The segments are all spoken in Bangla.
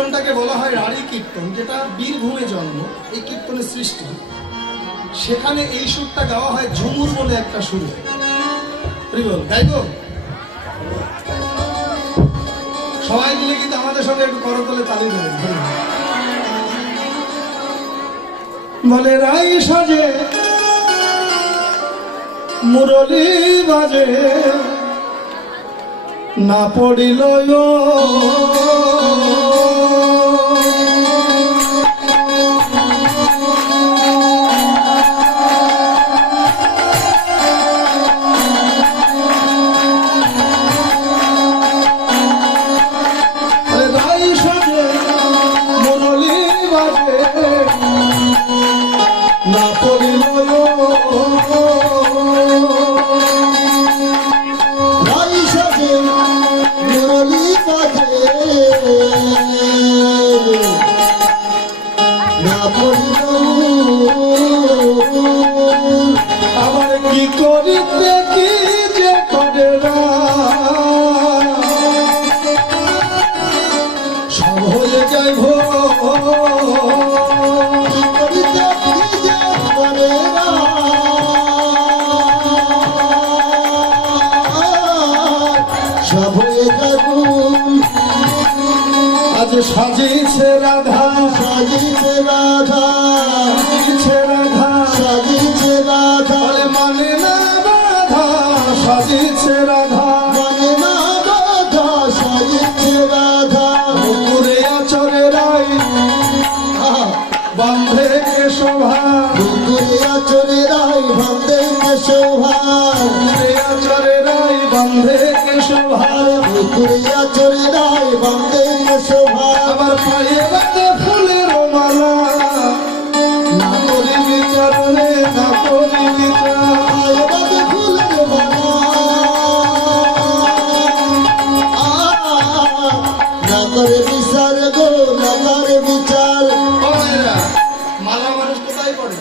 কীর্তনটাকে বলা হয় রাড়ি কীর্তন, যেটা বীরভূমে জন্ম, এই কীর্তনের সৃষ্টি। সেখানে এই সুরটা গাওয়া হয় ঝুমুর বলে একটা সুর। হরি বল গাইব সবাই মিলে কিন্তু আমাদের সঙ্গে একটু করতলে তালি দেবেন বলে, রাই সাজে, মুরলি বাজে, না পড়িল সব হয়ে যাগুন আজ সাজিছে রাধা। সাজিছে রাধা। সাজিছে রাধা। সাজিছে রাধা। বলে মানে না বাধা? সাজিছে রাধা। মানে না রাধা সাজিছে রাধা। পুকুরে আচরে রাই বান্ধে কে শোভা। দুপুরে আচরে রাই ভান্দে শোভা। দুপুরে আচরে রাই ভান্দে শোভা। আবার পায়ে বাঁধে ফুলের মালা। না করি বিচারণে না করি বিচার। আয় বাদে ফুলের মালা। না করে বিচার গো না করে বিচার। মালা মানুষ কোথায় পড়ে?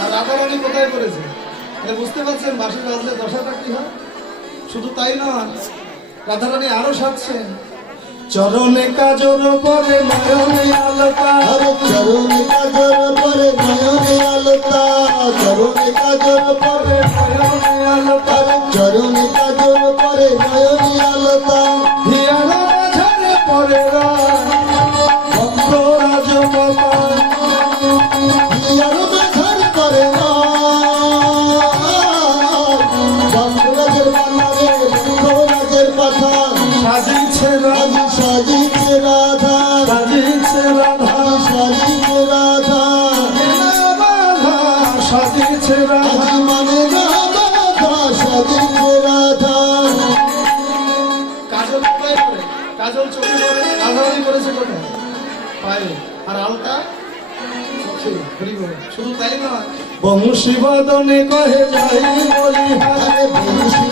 আর রাধারানী কোথায় পড়েছে? এটা বুঝতে পারছেন বাসি বাজলে দশাটা কি হয়? শুধু তাই নয় রাধারানী আরও সাজছেন। চরণে কাজর পরে নয়নে আলতা চরণে কাজর পরে নয়নে আলোতা চরণে কাজর পরে নয়নে আলতা চরণে পাথা সাজিছে রাধা। সাজিছে রাধা। সাজিছে রাধা। সাজিছে রাধা। সাজিছে রাধা মানে বাধা সাজিছে রাধা। কাজল কোথায় করে কাজল চোখে করে আধারানি করেছে কোথায়? পায়ে। আর আলতা? বংশী বদনে কহে যাই বলি হারে বংশী